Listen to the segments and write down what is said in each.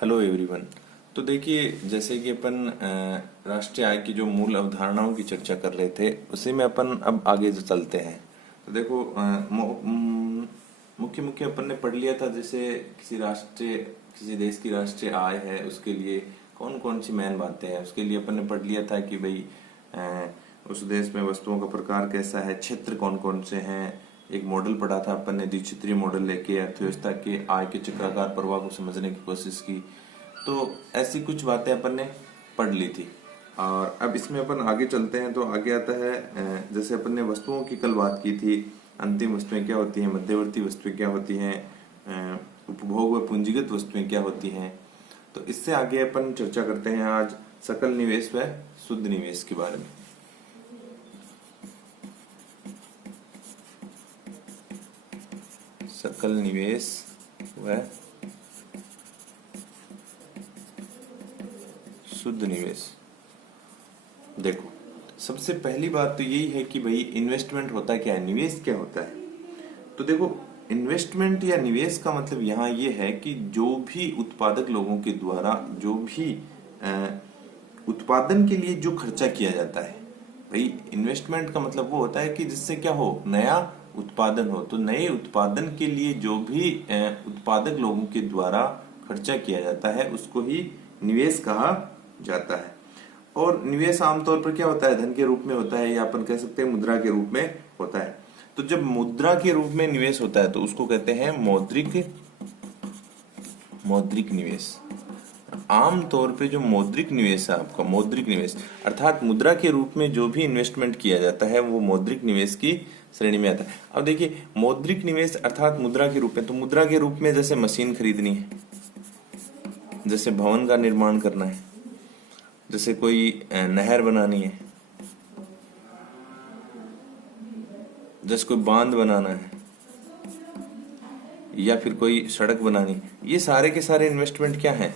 Hello everyone. तो देखिए, जैसे कि अपन राष्ट्रीय आय की जो मूल अवधारणाओं की चर्चा कर रहे थे, उसी में अपन अब आगे जो चलते हैं। तो देखो, मुख्य मुख्य अपन ने पढ़ लिया था। जैसे किसी देश की राष्ट्रीय आय है, उसके लिए कौन कौन सी मेन बातें हैं, उसके लिए अपन ने पढ़ लिया था कि भाई उस देश में वस्तुओं का प्रकार कैसा है, क्षेत्र कौन कौन से हैं। एक मॉडल पढ़ा था अपन ने, द्विक्षेत्रीय मॉडल लेके अर्थव्यवस्था के आय के चक्राकार प्रवाह को समझने की कोशिश की। तो ऐसी कुछ बातें अपन ने पढ़ ली थी। और अब इसमें अपन आगे चलते हैं। तो आगे आता है, जैसे अपन ने वस्तुओं की कल बात की थी, अंतिम वस्तुएं क्या होती हैं, मध्यवर्ती वस्तुएं क्या होती हैं, उपभोग व पूंजीगत वस्तुएं क्या होती हैं। तो इससे आगे अपन चर्चा करते हैं आज सकल निवेश व शुद्ध निवेश के बारे में। सकल निवेश व शुद्ध निवेश। देखो, सबसे पहली बात तो यही है कि भाई इन्वेस्टमेंट होता क्या है, निवेश क्या होता है। तो देखो, इन्वेस्टमेंट या निवेश का मतलब यहाँ ये है कि जो भी उत्पादक लोगों के द्वारा जो भी उत्पादन के लिए जो खर्चा किया जाता है, भाई इन्वेस्टमेंट का मतलब वो होता है कि जिससे क्या हो, नया उत्पादन हो। तो नए उत्पादन के लिए जो भी उत्पादक लोगों के द्वारा खर्चा किया जाता है, उसको ही निवेश कहा जाता है। और निवेश आमतौर पर क्या होता है, धन के रूप में होता है, या अपन कह सकते हैं मुद्रा के रूप में होता है। तो जब मुद्रा के रूप में निवेश होता है तो उसको कहते हैं मौद्रिक निवेश। आमतौर पे जो मौद्रिक निवेश है आपका, मौद्रिक निवेश अर्थात मुद्रा के रूप में जो भी इन्वेस्टमेंट किया जाता है, वो मौद्रिक निवेश की श्रेणी में आता है। अब देखिए, मौद्रिक निवेश अर्थात मुद्रा के रूप में, तो मुद्रा के रूप में जैसे मशीन खरीदनी है, जैसे भवन का निर्माण करना है, जैसे कोई नहर बनानी है, जैसे कोई बांध बनाना है, या फिर कोई सड़क बनानी है, ये सारे के सारे इन्वेस्टमेंट क्या हैं,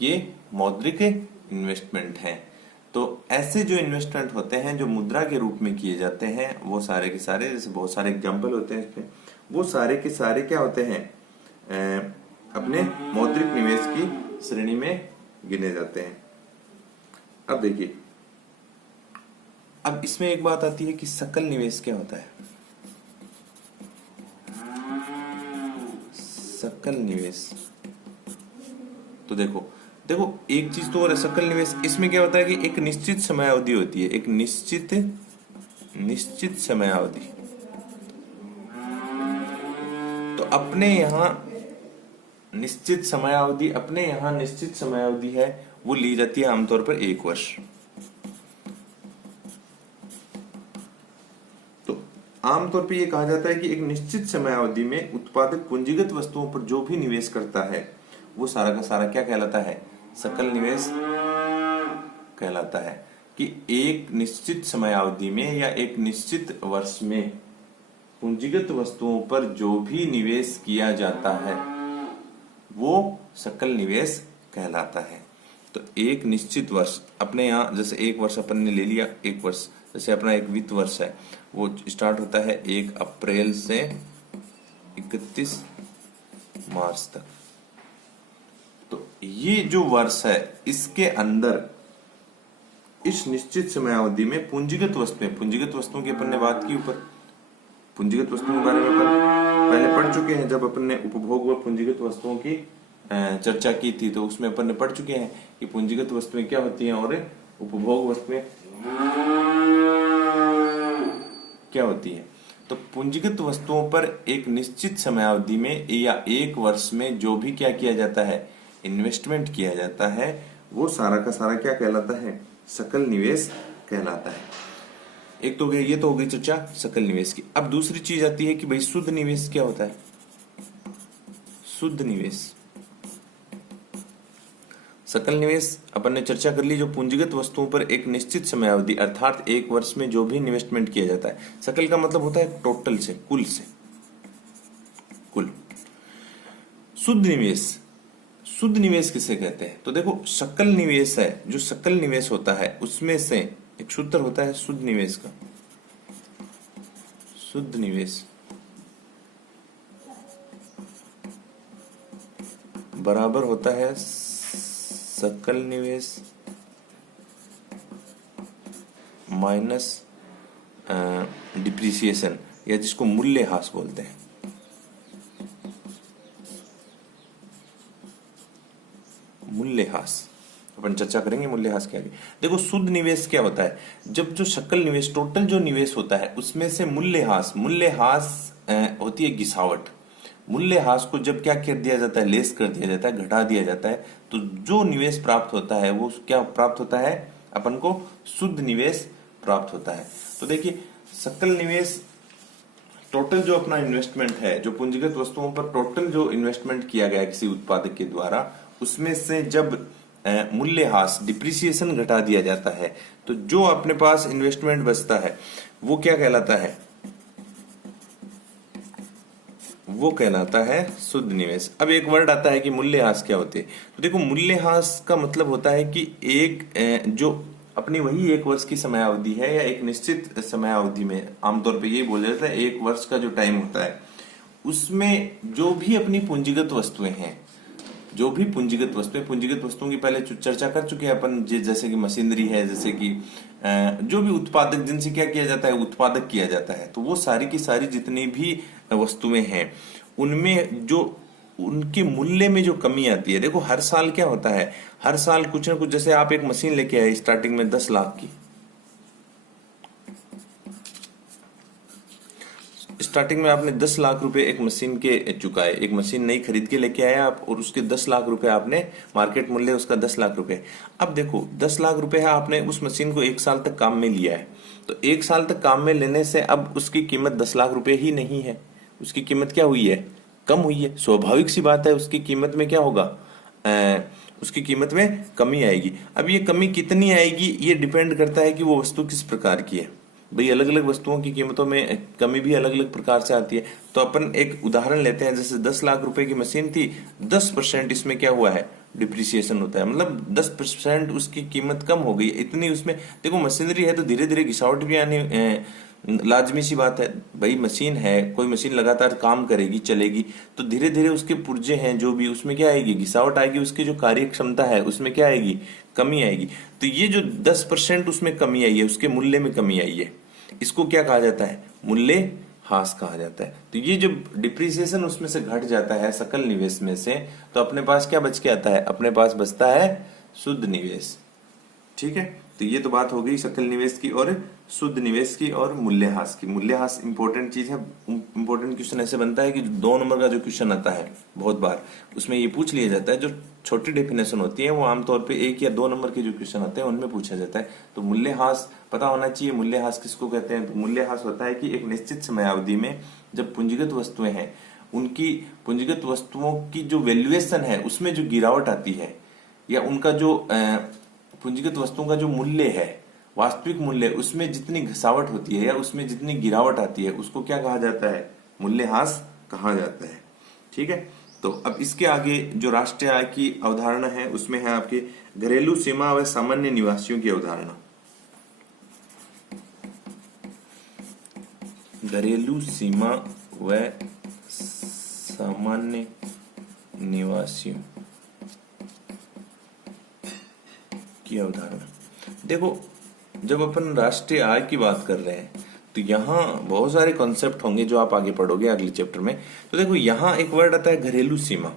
ये मौद्रिक इन्वेस्टमेंट हैं। तो ऐसे जो इन्वेस्टमेंट होते हैं जो मुद्रा के रूप में किए जाते हैं, वो सारे के सारे, जैसे बहुत सारे एग्जाम्पल होते हैं इसमें, वो सारे के सारे क्या होते हैं, अपने मौद्रिक निवेश की श्रेणी में गिने जाते हैं। अब देखिए, अब इसमें एक बात आती है कि सकल निवेश क्या होता है। सकल निवेश, तो देखो एक चीज तो और है, सकल निवेश इसमें क्या होता है कि एक निश्चित समय अवधि होती है, एक निश्चित समय अवधि। तो अपने यहाँ निश्चित समय अवधि है, वो ली जाती है आमतौर पर 1 वर्ष। तो आमतौर पर ये कहा जाता है कि एक निश्चित समय अवधि में उत्पादक पूंजीगत वस्तुओं पर जो भी निवेश करता है, वो सारा का सारा क्या कहलाता है, सकल निवेश कहलाता है। कि एक निश्चित समयावधि में या एक निश्चित वर्ष में पूंजीगत वस्तुओं पर जो भी निवेश किया जाता है, वो सकल निवेश कहलाता है। तो एक निश्चित वर्ष, अपने यहाँ जैसे 1 वर्ष अपन ने ले लिया, 1 वर्ष जैसे अपना एक वित्त वर्ष है, वो स्टार्ट होता है 1 अप्रैल से 31 मार्च तक। तो ये जो वर्ष है, इसके अंदर इस निश्चित समयावधि में पूंजीगत वस्तुओं की अपन ने बात की ऊपर, पूंजीगत वस्तुओं के बारे में अपन पहले पढ़ चुके हैं। जब अपन ने उपभोग व पूंजीगत वस्तुओं की चर्चा की थी, तो उसमें अपन ने पढ़ चुके हैं कि पूंजीगत वस्तुएं क्या होती हैं और उपभोग वस्तुएं क्या होती हैं। तो पूंजीगत वस्तुओं पर एक निश्चित समयावधि में या 1 वर्ष में जो भी क्या किया जाता है, इन्वेस्टमेंट किया जाता है, वो सारा का सारा क्या कहलाता है, सकल निवेश कहलाता है। एक तो ये तो हो गई चर्चा सकल निवेश की। अब दूसरी चीज आती है कि भाई शुद्ध निवेश क्या होता है। शुद्ध निवेश, सकल निवेश अपन ने चर्चा कर ली, जो पूंजीगत वस्तुओं पर एक निश्चित समयावधि अर्थात 1 वर्ष में जो भी इन्वेस्टमेंट किया जाता है। सकल का मतलब होता है टोटल से, कुल से, कुल। शुद्ध निवेश किसे कहते हैं। तो देखो, सकल निवेश है, जो सकल निवेश होता है उसमें से एक सूत्र होता है शुद्ध निवेश का। शुद्ध निवेश बराबर होता है सकल निवेश माइनस डिप्रिसिएशन, या जिसको मूल्यह्रास बोलते हैं। मूल्यह्रास अपन चर्चा करेंगे मूल्यह्रास के आगे। देखो शुद्ध निवेश क्या होता है, जब जो सकल निवेश टोटल जो निवेश होता है उसमें से मूल्यह्रास होती है गिसावट। मूल्यह्रास को जब क्या कर दिया जाता है, लेस कर दिया जाता है, घटा दिया जाता है, तो जो निवेश प्राप्त होता है वो क्या प्राप्त होता है, अपन को शुद्ध निवेश प्राप्त होता है। तो देखिए सकल निवेश टोटल जो अपना इन्वेस्टमेंट है, जो पूंजीगत वस्तुओं पर टोटल जो इन्वेस्टमेंट किया गया किसी उत्पादक के द्वारा, उसमें से जब मूल्यह्रास डिप्रिसिएशन घटा दिया जाता है तो जो अपने पास इन्वेस्टमेंट बचता है वो क्या कहलाता है, वो कहलाता है शुद्ध निवेश। अब एक वर्ड आता है कि मूल्यह्रास क्या होते हैं। तो देखो मूल्यह्रास का मतलब होता है कि एक जो अपनी वही एक वर्ष की समयावधि है या एक निश्चित समयावधि में, आमतौर पे ये बोला जाता है एक वर्ष का जो टाइम होता है, उसमें जो भी अपनी पूंजीगत वस्तुएं हैं, जो भी पूंजीगत वस्तुओं की पहले चर्चा कर चुके हैं अपन, जैसे कि मशीनरी है, जैसे कि जो भी उत्पादक जिनसे क्या किया जाता है, उत्पादक किया जाता है, तो वो सारी की सारी जितनी भी वस्तुएं हैं उनमें जो उनके मूल्य में जो कमी आती है। देखो हर साल क्या होता है, हर साल कुछ ना कुछ, जैसे आप एक मशीन लेके आए स्टार्टिंग में 10 लाख की, स्टार्टिंग में आपने 10 लाख रुपए एक मशीन के चुकाए, एक मशीन नई खरीद के लेके आए आप, और उसके 10 लाख रुपए आपने, मार्केट मूल्य उसका 10 लाख रुपए। अब देखो 10 लाख रुपए है, आपने उस मशीन को 1 साल तक काम में लिया है, तो 1 साल तक काम में लेने से अब उसकी कीमत 10 लाख रुपए ही नहीं है, उसकी कीमत क्या हुई है, कम हुई है। स्वाभाविक सी बात है उसकी कीमत में क्या होगा, उसकी कीमत में कमी आएगी। अब ये कमी कितनी आएगी ये डिपेंड करता है कि वो वस्तु किस प्रकार की है। भाई अलग अलग वस्तुओं की कीमतों में कमी भी अलग अलग प्रकार से आती है। तो अपन एक उदाहरण लेते हैं, जैसे 10 लाख रुपए की मशीन थी, 10% इसमें क्या हुआ है, डिप्रिसिएशन होता है, मतलब 10% उसकी कीमत कम हो गई इतनी। उसमें देखो मशीनरी है तो धीरे धीरे घिसावट भी आनी लाजमी सी बात है। भाई मशीन है, कोई मशीन लगातार काम करेगी, चलेगी, तो धीरे धीरे उसके पुर्जे हैं जो भी, उसमें क्या आएगी, घिसावट आएगी, उसकी जो कार्य क्षमता है उसमें क्या आएगी, कमी आएगी। तो ये जो 10% उसमें कमी आई है, उसके मूल्य में कमी आई है, इसको क्या कहा जाता है, मूल्यह्रास कहा जाता है। तो ये जब डिप्रिसिएशन उसमें से घट जाता है सकल निवेश में से, तो अपने पास क्या बच के आता है, अपने पास बचता है शुद्ध निवेश। ठीक है, तो ये तो बात हो गई सकल निवेश की और शुद्ध निवेश की और मूल्यह्रास की। मूल्यह्रास इंपॉर्टेंट चीज है। इंपॉर्टेंट क्वेश्चन ऐसे बनता है कि 2 नंबर का जो क्वेश्चन आता है बहुत बार, उसमें ये पूछ लिया जाता है, जो छोटी डेफिनेशन होती है वो आमतौर पे 1 या 2 नंबर के जो क्वेश्चन आते हैं उनमें पूछा जाता है। तो मूल्यह्रास पता होना चाहिए। मूल्यह्रास किसको कहते हैं, तो मूल्यह्रास होता है कि एक निश्चित समयावधि में जब पूंजीगत वस्तुएं हैं, उनकी पूंजीगत वस्तुओं की जो वैल्यूएशन है उसमें जो गिरावट आती है, या उनका जो पूंजीगत वस्तुओं का जो मूल्य है, वास्तविक मूल्य, उसमें जितनी घसावट होती है या उसमें जितनी गिरावट आती है, उसको क्या कहा जाता है, मूल्यह्रास कहा जाता है। ठीक है, तो अब इसके आगे जो राष्ट्रीय आय की अवधारणा है उसमें है आपके घरेलू सीमा व सामान्य निवासियों की अवधारणा। घरेलू सीमा व सामान्य निवासियों की अवधारणा। देखो जब अपन राष्ट्रीय आय की बात कर रहे हैं तो यहाँ बहुत सारे कॉन्सेप्ट होंगे जो आप आगे पढ़ोगे अगले चैप्टर में। तो देखो यहाँ एक वर्ड आता है घरेलू सीमा।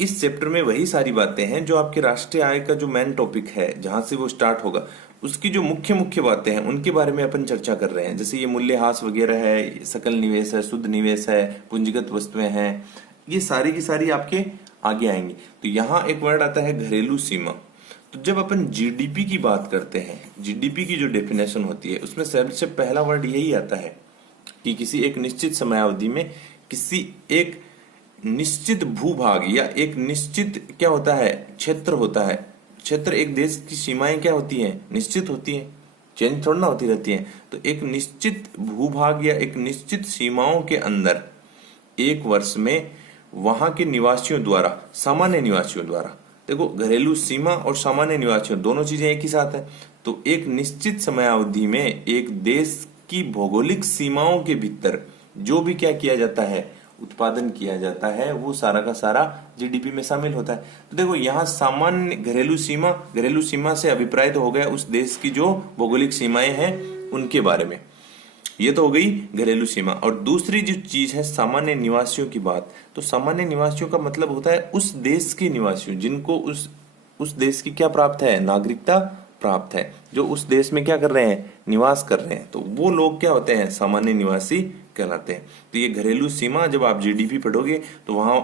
इस चैप्टर में वही सारी बातें हैं जो आपके राष्ट्रीय आय का जो मेन टॉपिक है, जहां से वो स्टार्ट होगा, उसकी जो मुख्य मुख्य बातें हैं उनके बारे में अपन चर्चा कर रहे हैं। जैसे ये मूल्यह्रास वगैरह है, सकल निवेश है, शुद्ध निवेश है, पूंजीगत वस्तुएं हैं, ये सारी की सारी आपके आगे आएंगी। तो यहाँ एक वर्ड आता है घरेलू सीमा। तो जब अपन जीडीपी की बात करते हैं, जीडीपी की जो डेफिनेशन होती है उसमें सबसे पहला वर्ड यही आता है कि किसी एक निश्चित समयावधि में किसी एक निश्चित भूभाग या एक निश्चित क्या होता है, क्षेत्र होता है। क्षेत्र, एक देश की सीमाएं क्या होती हैं, निश्चित होती हैं, चेंज थोड़ा ना होती रहती हैं। तो एक निश्चित भूभाग या एक निश्चित सीमाओं के अंदर एक वर्ष में वहां के निवासियों द्वारा, सामान्य निवासियों द्वारा, देखो घरेलू सीमा और सामान्य निवासियों दोनों चीजें एक ही साथ है। तो एक निश्चित समयावधि में एक देश की भौगोलिक सीमाओं के भीतर जो भी क्या किया जाता है, उत्पादन किया जाता है वो सारा का सारा जीडीपी में शामिल होता है। तो देखो यहाँ सामान्य घरेलू सीमा से अभिप्राय तो हो गया उस देश की जो भौगोलिक सीमाएं हैं उनके बारे में, ये तो हो गई घरेलू सीमा। और दूसरी जो चीज है सामान्य निवासियों की बात, तो सामान्य निवासियों का मतलब होता है उस देश के निवासियों जिनको उस देश की क्या प्राप्त है, नागरिकता प्राप्त है, जो उस देश में क्या कर रहे हैं, निवास कर रहे हैं, तो वो लोग क्या होते हैं, सामान्य निवासी कहलाते हैं। तो ये घरेलू सीमा, जब आप जीडीपी पढ़ोगे तो वहां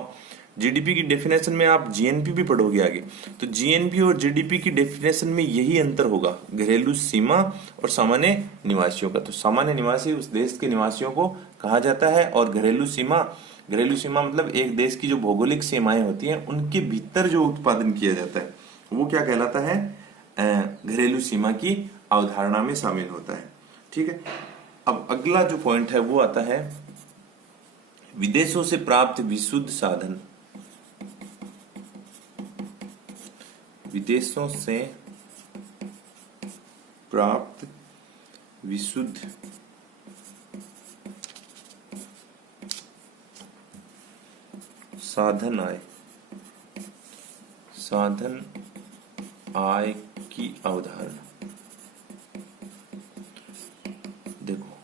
जीडीपी की डेफिनेशन में आप जीएनपी भी पढ़ोगे आगे, तो जीएनपी और जीडीपी की डेफिनेशन में यही अंतर होगा, घरेलू सीमा और सामान्य निवासियों का। तो सामान्य निवासी उस देश के निवासियों को कहा जाता है, और घरेलू सीमा मतलब एक देश की जो भौगोलिक सीमाएं होती हैं उनके भीतर जो उत्पादन किया जाता है वो क्या कहलाता है, घरेलू सीमा की अवधारणा में शामिल होता है। ठीक है, अब अगला जो पॉइंट है वो आता है विदेशों से प्राप्त विशुद्ध साधन। विदेशों से प्राप्त विशुद्ध साधन आय की अवधारणा। देखो,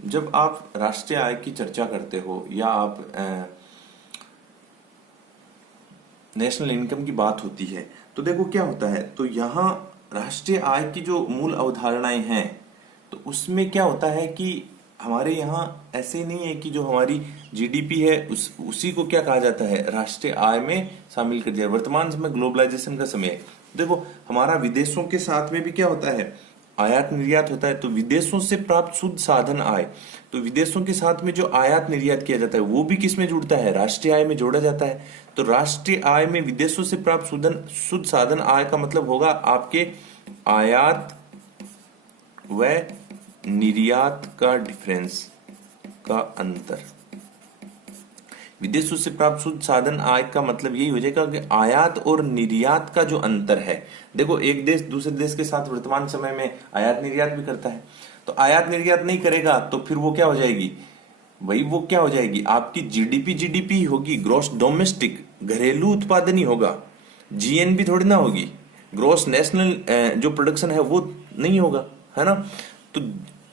जब आप राष्ट्रीय आय की चर्चा करते हो या आप नेशनल इनकम की बात होती है, तो देखो क्या होता है, तो यहाँ राष्ट्रीय आय की जो मूल अवधारणाएं हैं तो उसमें क्या होता है कि हमारे यहाँ ऐसे नहीं है कि जो हमारी जीडीपी है उसी को क्या कहा जाता है, राष्ट्रीय आय में शामिल कर दिया। वर्तमान समय ग्लोबलाइजेशन का समय है, देखो हमारा विदेशों के साथ में भी क्या होता है, आयात निर्यात होता है। तो विदेशों से प्राप्त शुद्ध साधन आय, तो विदेशों के साथ में जो आयात निर्यात किया जाता है वो भी किस में जुड़ता है, राष्ट्रीय आय में जोड़ा जाता है। तो राष्ट्रीय आय में विदेशों से प्राप्त शुद्ध साधन आय का मतलब होगा आपके आयात व निर्यात का डिफरेंस का अंतर। विदेशों से प्राप्त शुद्ध साधन आय का मतलब यही हो जाएगा कि आयात और निर्यात का जो अंतर है। देखो एक देश दूसरे देश के साथ वर्तमान समय में आयात निर्यात भी करता है, तो आयात निर्यात नहीं करेगा तो फिर वो क्या हो जाएगी भाई, वो क्या हो जाएगी, आपकी जीडीपी होगी, ग्रॉस डोमेस्टिक घरेलू उत्पादन ही होगा, जीएनपी थोड़ी ना होगी, ग्रॉस नेशनल जो प्रोडक्शन है वो नहीं होगा, है ना। तो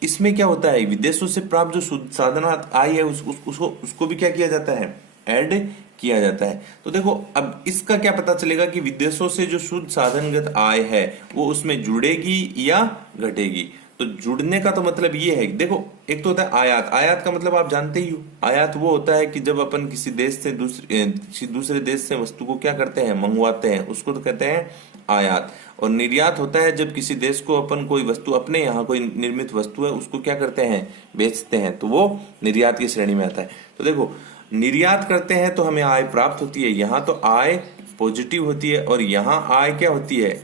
इसमें क्या होता है, विदेशों से प्राप्त जो शुद्ध साधनात आय है उसको भी क्या किया जाता है, ऐड किया जाता है। तो देखो अब इसका क्या पता चलेगा कि विदेशों से जो शुद्ध साधनगत आय है वो उसमें जुड़ेगी या घटेगी। तो जुड़ने का तो मतलब ये है, देखो एक तो होता है आयात का मतलब आप जानते ही हो, आयात वो होता है कि जब अपन किसी देश से दूसरे देश से वस्तु को क्या करते हैं, मंगवाते हैं, उसको तो कहते हैं आयात। और निर्यात होता है जब किसी देश को अपन कोई वस्तु, अपने यहाँ कोई निर्मित वस्तु है उसको क्या करते हैं, बेचते हैं, तो वो निर्यात की श्रेणी में आता है। तो देखो निर्यात करते हैं तो हमें आय प्राप्त होती है, यहाँ तो आय पॉजिटिव होती है और यहाँ आय क्या होती है,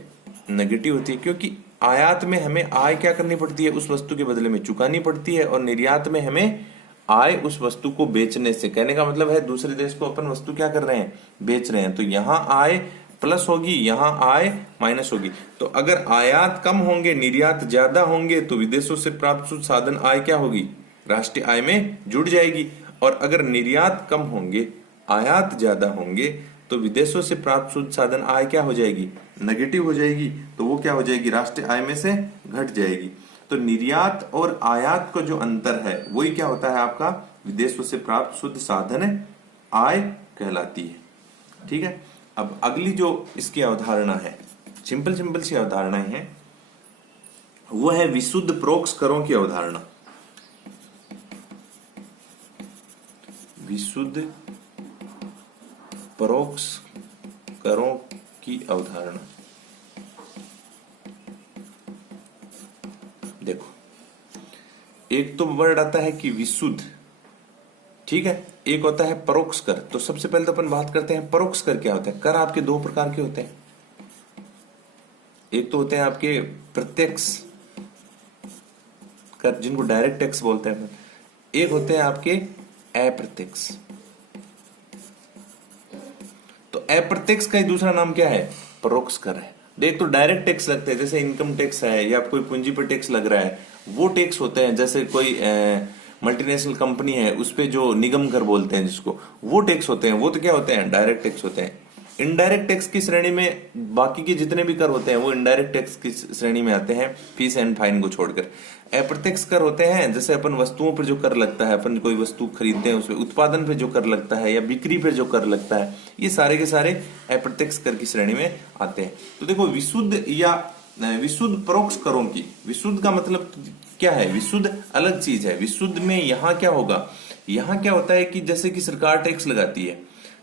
नेगेटिव होती है, क्योंकि आयात में हमें आय क्या करनी पड़ती है, उस वस्तु के बदले में चुकानी पड़ती है, और निर्यात में हमें आय उस वस्तु को बेचने से, कहने का मतलब है दूसरे देश को अपन वस्तु क्या कर रहे हैं, बेच रहे हैं। तो यहाँ आय प्लस होगी, यहाँ आय माइनस होगी। तो अगर आयात कम होंगे निर्यात ज्यादा होंगे तो विदेशों से प्राप्त शुद्ध साधन आय क्या होगी, राष्ट्रीय आय में जुड़ जाएगी। और अगर निर्यात कम होंगे आयात ज्यादा होंगे तो विदेशों से प्राप्त शुद्ध साधन आय क्या हो जाएगी, नेगेटिव हो जाएगी, तो वो क्या हो जाएगी, राष्ट्रीय आय में से घट जाएगी। तो निर्यात और आयात का जो अंतर है वही क्या होता है, आपका विदेशों से प्राप्त शुद्ध साधन आय कहलाती है। ठीक है, अब अगली जो इसकी अवधारणा है, सिंपल सी अवधारणाएं हैं, वो है विशुद्ध परोक्ष करों की अवधारणा। विशुद्ध परोक्ष करों की अवधारणा। देखो एक तो वर्ड आता है कि विशुद्ध, ठीक है, एक होता है परोक्ष कर। तो सबसे पहले तो अपन बात करते हैं परोक्ष कर क्या होता है। कर आपके दो प्रकार के होते हैं, एक तो होते हैं आपके प्रत्यक्ष कर जिनको डायरेक्ट टैक्स बोलते हैं, एक होते हैं आपके अप्रत्यक्ष। तो अप्रत्यक्ष का दूसरा नाम क्या है, परोक्ष कर है। देख तो डायरेक्ट टैक्स लगते हैं, जैसे इनकम टैक्स है या कोई पूंजी पर टैक्स लग रहा है, वो टैक्स होते हैं। जैसे कोई मल्टीनेशनल कंपनी है उस पे जो निगम कर बोलते हैं जिसको, वो टैक्स होते हैं। वो तो क्या होते हैं, डायरेक्ट टैक्स होते हैं। इनडायरेक्ट टैक्स की श्रेणी में बाकी के जितने भी कर होते हैं वो इनडायरेक्ट टैक्स की श्रेणी में आते हैं, फीस एंड फाइन को छोड़कर। अप्रत्यक्ष कर होते हैं, जैसे अपन वस्तुओं पर जो कर लगता है, अपन कोई वस्तु खरीदते हैं उसपे उत्पादन पे जो कर लगता है या बिक्री पे जो कर लगता है, ये सारे के सारे अप्रत्यक्ष कर की श्रेणी में आते हैं। तो देखो विशुद्ध या विशुद्ध परोक्ष करों की, विशुद्ध का मतलब क्या है, विशुद्ध अलग चीज है। विशुद्ध में यहाँ क्या होगा, यहाँ क्या होता है कि जैसे कि सरकार टैक्स लगाती है,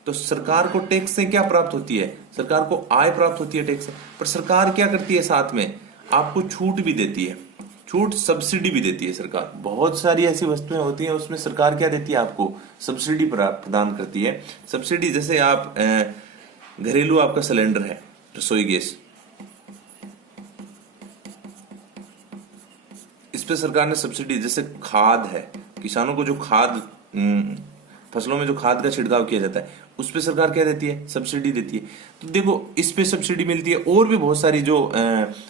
तो सरकार को टैक्स से क्या प्राप्त होती है, सरकार को आय प्राप्त होती है टैक्स से। पर सरकार क्या करती है, साथ में आपको छूट भी देती है, छूट सब्सिडी भी देती है सरकार। बहुत सारी ऐसी वस्तुएं होती हैं उसमें सरकार क्या देती है, आपको सब्सिडी प्रदान करती है। सब्सिडी जैसे आप घरेलू आपका सिलेंडर है, रसोई गैस, इस पे सरकार ने सब्सिडी, जैसे खाद है, किसानों को जो खाद फसलों में जो खाद का छिड़काव किया जाता है उस पे सरकार क्या देती है, सब्सिडी देती है। तो देखो इस पे सब्सिडी मिलती है। और भी बहुत सारी जो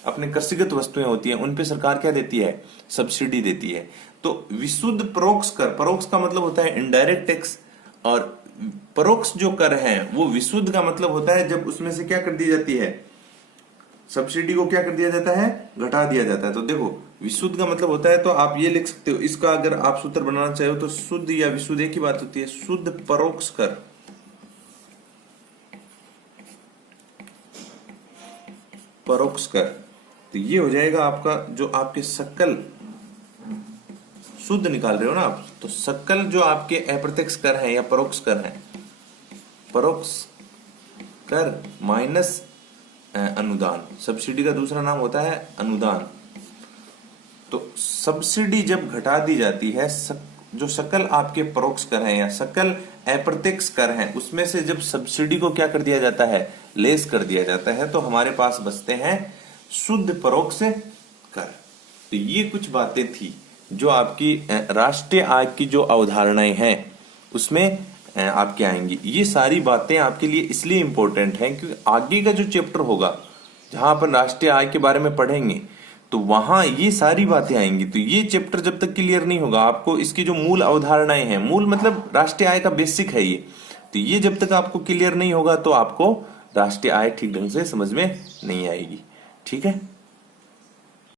अपने कृषिगत वस्तुएं होती हैं उन पे सरकार क्या देती है, सब्सिडी देती है। तो विशुद्ध परोक्ष कर, परोक्ष का मतलब होता है इनडायरेक्ट टैक्स, और परोक्ष जो कर है वो विशुद्ध का मतलब होता है जब उसमें से क्या कर दी जाती है, सब्सिडी को क्या कर दिया जाता है, घटा दिया जाता है। तो देखो विशुद्ध का मतलब होता है, तो आप ये लिख सकते हो, इसका अगर आप सूत्र बनाना चाहो तो शुद्ध या विशुद्ध एक ही बात होती है, शुद्ध परोक्ष कर, परोक्ष कर। तो ये हो जाएगा आपका जो आपके सकल शुद्ध निकाल रहे हो ना आप, तो सकल जो आपके अप्रत्यक्ष कर है या परोक्ष कर है, परोक्ष कर माइनस अनुदान। सब्सिडी का दूसरा नाम होता है अनुदान। तो सब्सिडी जब घटा दी जाती है, जो सकल आपके परोक्ष कर हैं या सकल अप्रत्यक्ष कर हैं, उसमें से जब सब्सिडी को क्या कर दिया जाता है, लेस कर दिया जाता है, तो हमारे पास बचते हैं शुद्ध परोक्ष कर। तो ये कुछ बातें थी जो आपकी राष्ट्रीय आय की जो अवधारणाएं हैं उसमें आपके आएंगी। ये सारी बातें आपके लिए इसलिए इंपॉर्टेंट हैं क्योंकि आगे का जो चैप्टर होगा जहां अपन राष्ट्रीय आय के बारे में पढ़ेंगे तो वहां ये सारी बातें आएंगी। तो ये चैप्टर जब तक क्लियर नहीं होगा, आपको इसकी जो मूल अवधारणाएं हैं, मूल मतलब राष्ट्रीय आय का बेसिक है ये, तो ये जब तक आपको क्लियर नहीं होगा तो आपको राष्ट्रीय आय ठीक ढंग से समझ में नहीं आएगी। ठीक है।